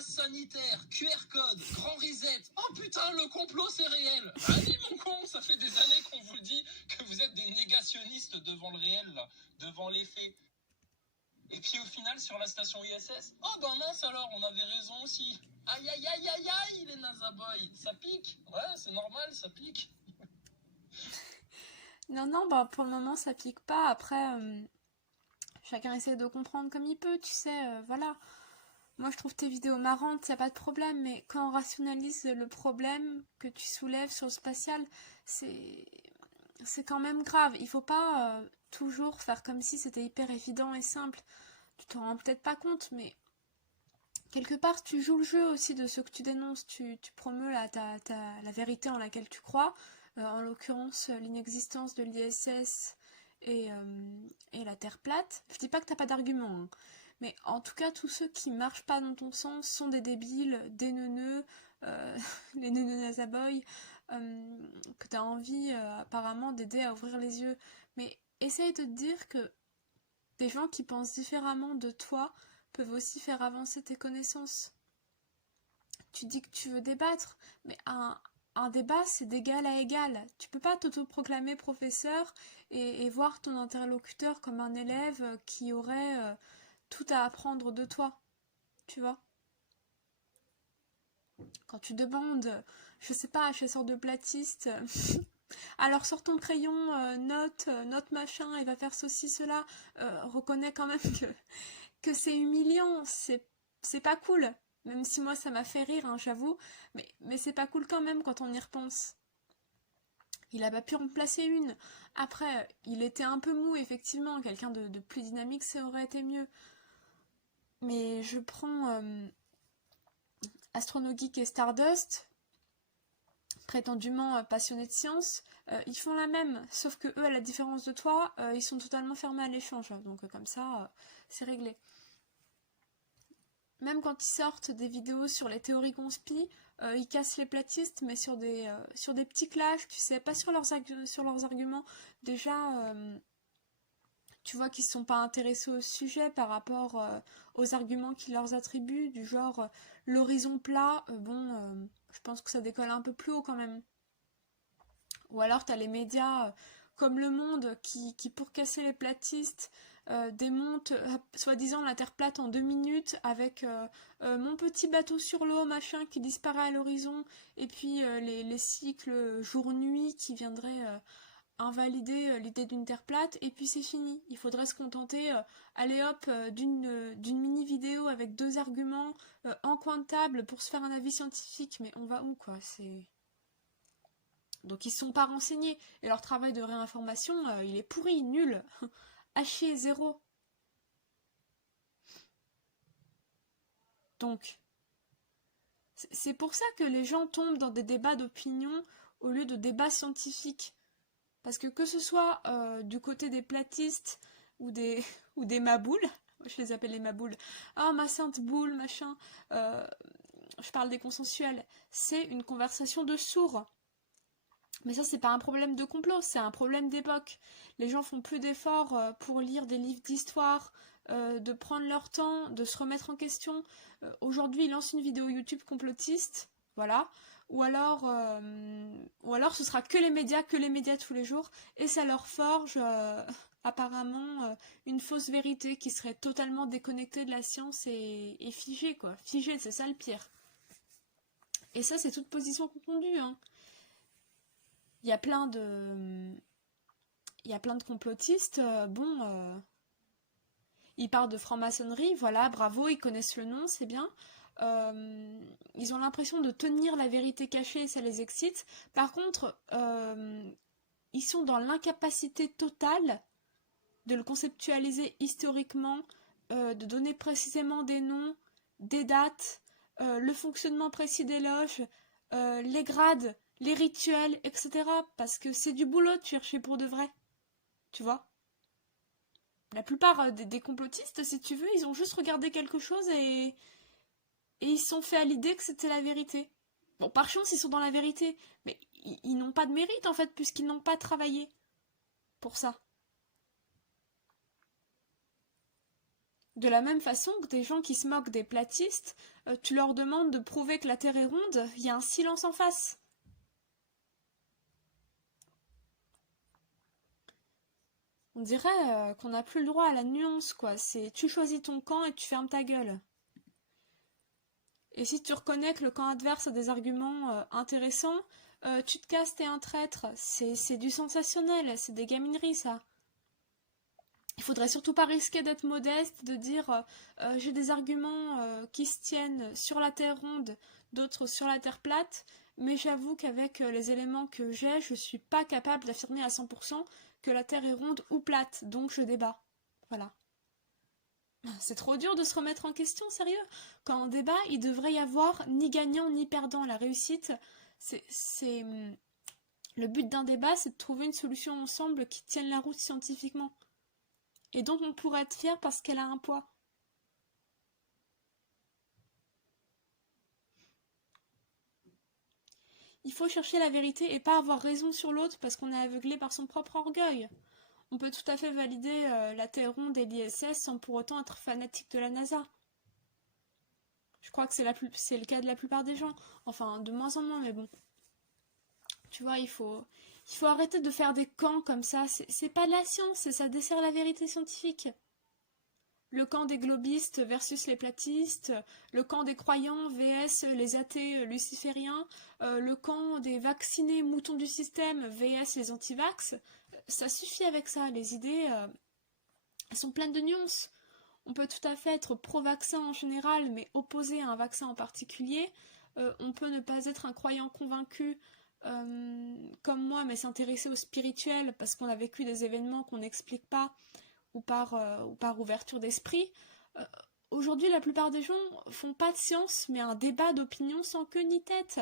passe sanitaire, QR code, grand reset. Oh putain, le complot c'est réel. Allez mon con, ça fait des années qu'on vous dit que vous êtes des négationnistes devant le réel, là, devant les faits. Et puis au final, sur la station ISS, oh ben mince alors, on avait raison aussi. Aïe aïe aïe aïe aïe, les NASA boys, ça pique. Ouais, c'est normal, ça pique. Non, bah pour le moment ça pique pas. Après, chacun essaie de comprendre comme il peut, tu sais, voilà. Moi je trouve tes vidéos marrantes, y a pas de problème, mais quand on rationalise le problème que tu soulèves sur le spatial, c'est c'est quand même grave. Il faut pas toujours faire comme si c'était hyper évident et simple. Tu t'en rends peut-être pas compte, mais quelque part tu joues le jeu aussi de ce que tu dénonces. Tu promeus la vérité en laquelle tu crois, en l'occurrence l'inexistence de l'ISS et la Terre plate. Je dis pas que t'as pas d'argument, hein. Mais en tout cas, tous ceux qui marchent pas dans ton sens sont des débiles, des neuneux, les neuneux nasaboy, que t'as envie apparemment d'aider à ouvrir les yeux. Mais essaye de te dire que des gens qui pensent différemment de toi peuvent aussi faire avancer tes connaissances. Tu dis que tu veux débattre, mais un débat, c'est d'égal à égal. Tu peux pas t'autoproclamer professeur et voir ton interlocuteur comme un élève qui aurait tout à apprendre de toi, tu vois. Quand tu demandes, je sais pas, à un chasseur de platistes, alors sors ton crayon, note machin, et va faire ceci, cela, reconnais quand même que c'est humiliant, c'est pas cool. Même si moi ça m'a fait rire, hein, j'avoue, mais c'est pas cool quand même quand on y repense. Il a pas pu remplacer une. Après, il était un peu mou, effectivement, quelqu'un de plus dynamique, ça aurait été mieux. Mais je prends AstronoGeek et Stardust, prétendument passionnés de science, ils font la même, sauf que eux, à la différence de toi, ils sont totalement fermés à l'échange. Donc comme ça, c'est réglé. Même quand ils sortent des vidéos sur les théories conspi, ils cassent les platistes, mais sur des petits clashs, tu sais, pas sur leurs arguments. Déjà, tu vois qu'ils ne sont pas intéressés au sujet par rapport aux arguments qu'ils leur attribuent, du genre l'horizon plat, je pense que ça décolle un peu plus haut quand même. Ou alors t'as les médias comme Le Monde qui pour casser les platistes, démontent soi-disant la Terre plate en 2 minutes avec mon petit bateau sur l'eau, machin, qui disparaît à l'horizon, et puis les cycles jour-nuit qui viendraient invalider l'idée d'une Terre plate, et puis c'est fini. Il faudrait se contenter, allez hop, d'une mini-vidéo avec 2 arguments en coin de table pour se faire un avis scientifique, mais on va où, quoi? C'est... Donc ils ne sont pas renseignés, et leur travail de réinformation, il est pourri, nul, à chier, zéro. Donc, c'est pour ça que les gens tombent dans des débats d'opinion au lieu de débats scientifiques. Parce que ce soit du côté des platistes ou des, ou des maboules, je les appelle les maboules, ah ma sainte boule, machin, je parle des consensuels, c'est une conversation de sourds. Mais ça, c'est pas un problème de complot, c'est un problème d'époque. Les gens font plus d'efforts pour lire des livres d'histoire, de prendre leur temps, de se remettre en question. Aujourd'hui, ils lancent une vidéo YouTube complotiste, voilà. Ou alors ce sera que les médias tous les jours, et ça leur forge apparemment une fausse vérité qui serait totalement déconnectée de la science et figée, quoi. Figée, c'est ça le pire. Et ça, c'est toute position confondue, hein. Il y a plein de il y a plein de complotistes, ils parlent de franc-maçonnerie, voilà, bravo, ils connaissent le nom, c'est bien. Ils ont l'impression de tenir la vérité cachée et ça les excite. Par contre, ils sont dans l'incapacité totale de le conceptualiser historiquement, de donner précisément des noms, des dates, le fonctionnement précis des loges, les grades, les rituels, etc. Parce que c'est du boulot de chercher pour de vrai, tu vois. La plupart des complotistes, si tu veux, ils ont juste regardé quelque chose et ils se sont fait à l'idée que c'était la vérité. Bon, par chance, ils sont dans la vérité, mais ils n'ont pas de mérite, en fait, puisqu'ils n'ont pas travaillé pour ça. De la même façon que des gens qui se moquent des platistes, tu leur demandes de prouver que la Terre est ronde, il y a un silence en face. On dirait qu'on n'a plus le droit à la nuance, quoi. C'est tu choisis ton camp et tu fermes ta gueule. Et si tu reconnais que le camp adverse a des arguments intéressants, tu te casses, t'es un traître. C'est du sensationnel, c'est des gamineries, ça. Il faudrait surtout pas risquer d'être modeste, de dire j'ai des arguments qui se tiennent sur la Terre ronde, d'autres sur la Terre plate, mais j'avoue qu'avec les éléments que j'ai, je suis pas capable d'affirmer à 100% que la Terre est ronde ou plate, donc je débat. Voilà. C'est trop dur de se remettre en question, sérieux. Quand on débat, il devrait y avoir ni gagnant ni perdant. La réussite, c'est... Le but d'un débat, c'est de trouver une solution ensemble qui tienne la route scientifiquement. Et dont on pourrait être fier parce qu'elle a un poids. Il faut chercher la vérité et pas avoir raison sur l'autre parce qu'on est aveuglé par son propre orgueil. On peut tout à fait valider la Terre ronde et l'ISS sans pour autant être fanatique de la NASA. Je crois que c'est le cas de la plupart des gens. Enfin, de moins en moins, mais bon. Tu vois, il faut arrêter de faire des camps comme ça. C'est pas de la science, ça dessert la vérité scientifique. Le camp des globistes versus les platistes, le camp des croyants vs les athées lucifériens, le camp des vaccinés moutons du système vs les antivax, ça suffit avec ça. Les idées, elles sont pleines de nuances. On peut tout à fait être pro-vaccin en général, mais opposé à un vaccin en particulier. On peut ne pas être un croyant convaincu comme moi, mais s'intéresser au spirituel parce qu'on a vécu des événements qu'on n'explique pas ou par ouverture d'esprit. Aujourd'hui, la plupart des gens font pas de science, mais un débat d'opinion sans queue ni tête.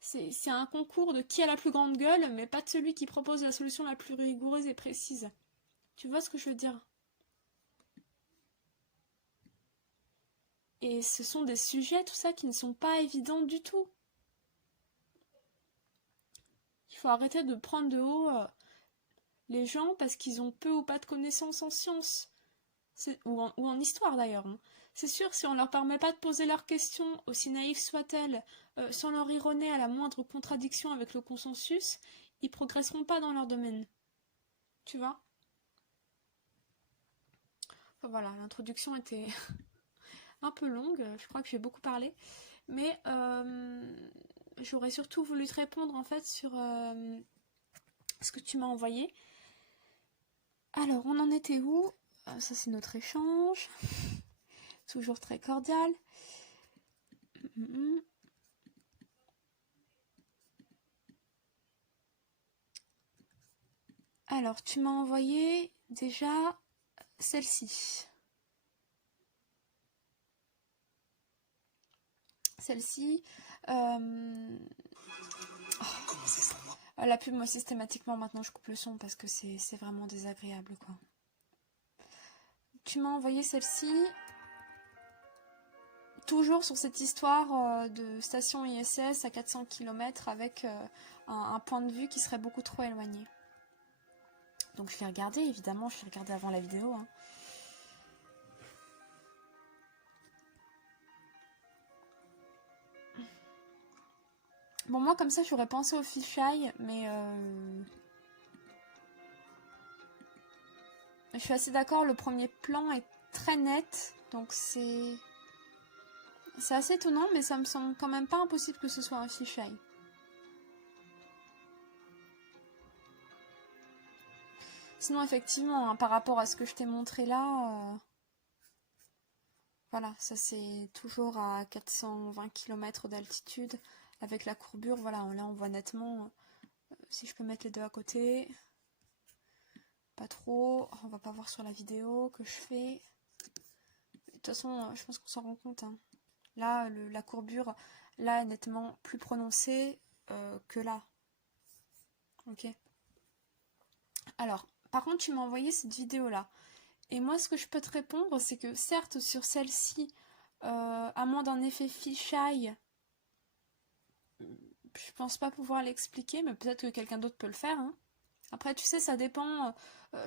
C'est un concours de qui a la plus grande gueule, mais pas de celui qui propose la solution la plus rigoureuse et précise. Tu vois ce que je veux dire? Et ce sont des sujets, tout ça, qui ne sont pas évidents du tout. Il faut arrêter de prendre de haut les gens parce qu'ils ont peu ou pas de connaissances en sciences. Ou en histoire d'ailleurs. Hein. C'est sûr, si on leur permet pas de poser leurs questions, aussi naïves soient-elles, sans leur ironer à la moindre contradiction avec le consensus, ils progresseront pas dans leur domaine. Tu vois? Enfin, voilà, l'introduction était un peu longue, je crois que j'ai beaucoup parlé, mais j'aurais surtout voulu te répondre en fait sur ce que tu m'as envoyé. Alors, on en était où? Ça, c'est notre échange. Toujours très cordial. Alors, tu m'as envoyé déjà celle-ci. Celle-ci. La pub, moi, systématiquement, maintenant, je coupe le son parce que c'est vraiment désagréable, quoi. Tu m'as envoyé celle-ci. Toujours sur cette histoire de station ISS à 400 km avec un point de vue qui serait beaucoup trop éloigné. Donc je l'ai regardé, évidemment, je l'ai regardé avant la vidéo. Hein. Bon, moi, comme ça, j'aurais pensé au fisheye, mais... Je suis assez d'accord, le premier plan est très net, donc c'est assez étonnant, mais ça me semble quand même pas impossible que ce soit un fisheye. Sinon, effectivement, hein, par rapport à ce que je t'ai montré là, voilà, ça c'est toujours à 420 km d'altitude, avec la courbure, voilà, là on voit nettement, si je peux mettre les deux à côté, pas trop, on va pas voir sur la vidéo que je fais. De toute façon, je pense qu'on s'en rend compte, hein. Là, la courbure, là, est nettement plus prononcée que là. Ok. Alors, par contre, tu m'as envoyé cette vidéo-là. Et moi, ce que je peux te répondre, c'est que certes, sur celle-ci, à moins d'un effet fisheye, je pense pas pouvoir l'expliquer, mais peut-être que quelqu'un d'autre peut le faire. Hein. Après, tu sais, ça dépend.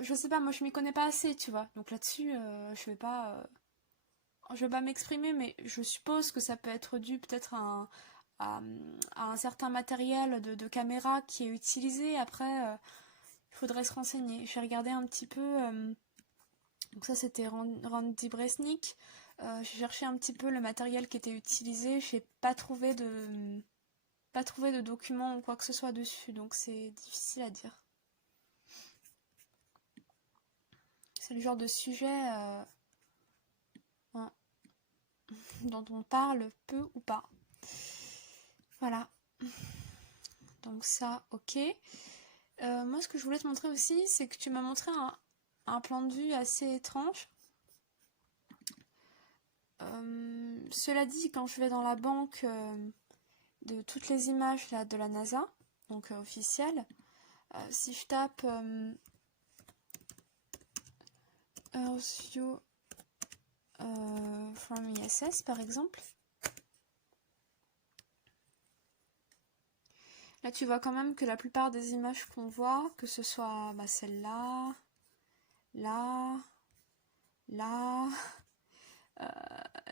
Je sais pas, moi je m'y connais pas assez, tu vois. Donc là-dessus, je vais pas m'exprimer, mais je suppose que ça peut être dû peut-être à, à un certain matériel de caméra qui est utilisé. Après, il faudrait se renseigner. J'ai regardé un petit peu. Donc ça, c'était Randy Bresnik. J'ai cherché un petit peu le matériel qui était utilisé. J'ai pas trouvé de documents ou quoi que ce soit dessus. Donc c'est difficile à dire. C'est le genre de sujet hein, dont on parle peu ou pas. Voilà. Donc ça, ok. Moi, ce que je voulais te montrer aussi, c'est que tu m'as montré un plan de vue assez étrange. Cela dit, quand je vais dans la banque de toutes les images là, de la NASA, donc officielles, si je tape Earth View from ISS par exemple, là tu vois quand même que la plupart des images qu'on voit, que ce soit celle-là, là, là,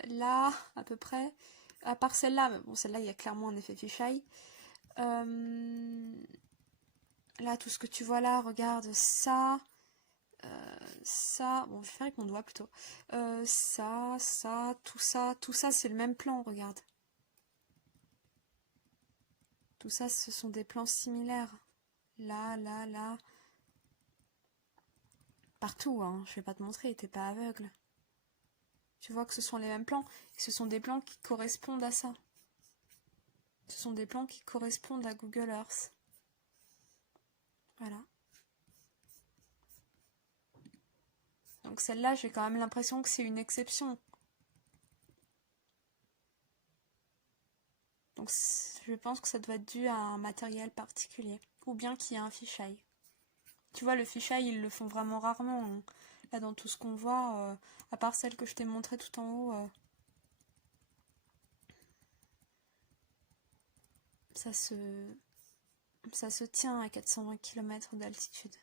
là, à peu près, à part celle-là, mais bon celle-là il y a clairement un effet fisheye. Là tout ce que tu vois là, regarde ça, ça, bon je vais faire avec mon doigt plutôt, ça, tout ça c'est le même plan, regarde. Tout ça ce sont des plans similaires. Là, là, là. Partout, hein, je vais pas te montrer, t'es pas aveugle. Tu vois que ce sont les mêmes plans, et ce sont des plans qui correspondent à ça. Ce sont des plans qui correspondent à Google Earth. Voilà. Donc celle-là, j'ai quand même l'impression que c'est une exception. Donc je pense que ça doit être dû à un matériel particulier. Ou bien qu'il y a un fisheye. Tu vois, le fisheye, ils le font vraiment rarement. Hein. Là, dans tout ce qu'on voit, à part celle que je t'ai montrée tout en haut, ça se tient à 420 km d'altitude.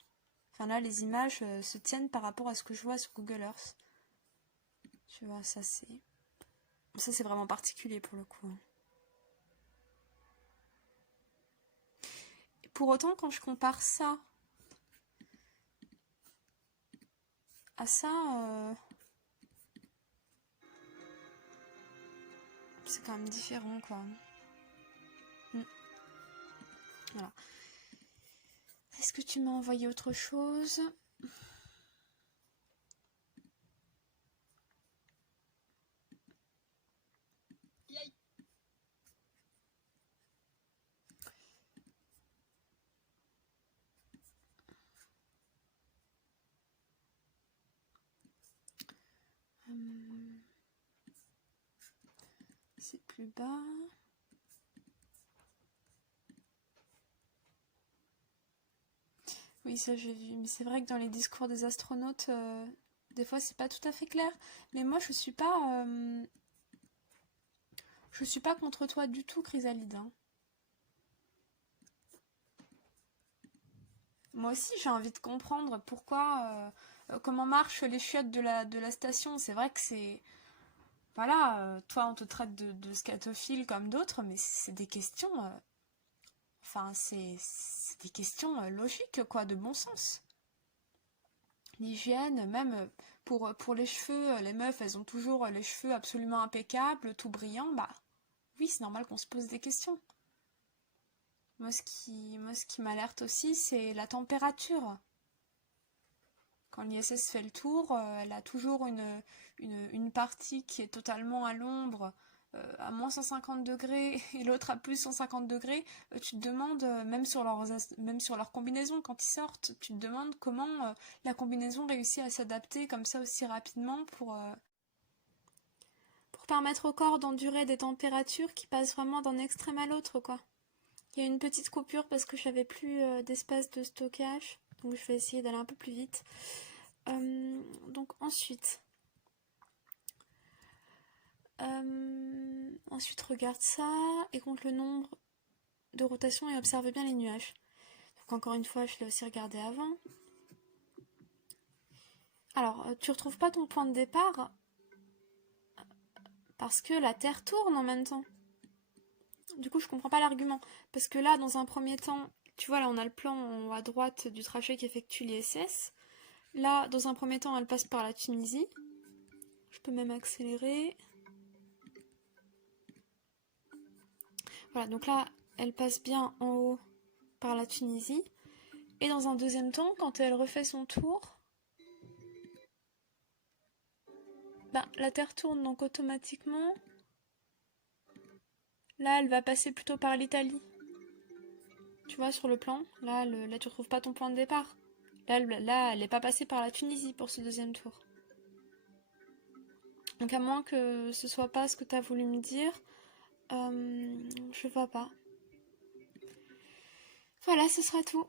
Enfin là, les images se tiennent par rapport à ce que je vois sur Google Earth. Tu vois, ça c'est vraiment particulier pour le coup. Et pour autant, quand je compare ça à ça, c'est quand même différent, quoi. Voilà. Est-ce que tu m'as envoyé autre chose ? C'est plus bas. Oui, ça j'ai vu. Mais c'est vrai que dans les discours des astronautes, des fois c'est pas tout à fait clair. Mais moi je suis pas contre toi du tout, Chrysalide. Hein. Moi aussi j'ai envie de comprendre pourquoi, comment marchent les chiottes de la station. C'est vrai que c'est voilà, toi on te traite de scatophile comme d'autres, mais c'est des questions, enfin c'est des questions logiques quoi, de bon sens. L'hygiène, même pour les cheveux, les meufs elles ont toujours les cheveux absolument impeccables, tout brillant, bah oui c'est normal qu'on se pose des questions. Moi ce qui m'alerte aussi c'est la température. Quand l'ISS fait le tour, elle a toujours une partie qui est totalement à l'ombre, à moins 150 degrés, et l'autre à plus 150 degrés. Tu te demandes, même sur leur combinaison, quand ils sortent, tu te demandes comment la combinaison réussit à s'adapter comme ça aussi rapidement pour permettre au corps d'endurer des températures qui passent vraiment d'un extrême à l'autre, quoi. Il y a une petite coupure parce que j'avais plus d'espace de stockage, donc je vais essayer d'aller un peu plus vite. Donc ensuite regarde ça et compte le nombre de rotations et observe bien les nuages. qu'encore une fois, je l'ai aussi regardé avant. Alors, tu retrouves pas ton point de départ parce que la Terre tourne en même temps. Du coup, je comprends pas l'argument. Parce que là, dans un premier temps, tu vois, là, on a le plan en haut à droite du trajet qui effectue l'ISS. Là, dans un premier temps, elle passe par la Tunisie. Je peux même accélérer. Voilà, donc là, elle passe bien en haut par la Tunisie. Et dans un deuxième temps, quand elle refait son tour, ben, la Terre tourne, donc automatiquement, là, elle va passer plutôt par l'Italie. Tu vois, sur le plan, là, tu retrouves pas ton point de départ. Là, elle n'est pas passée par la Tunisie pour ce deuxième tour. Donc à moins que ce soit pas ce que tu as voulu me dire, je vois pas. Voilà, ce sera tout.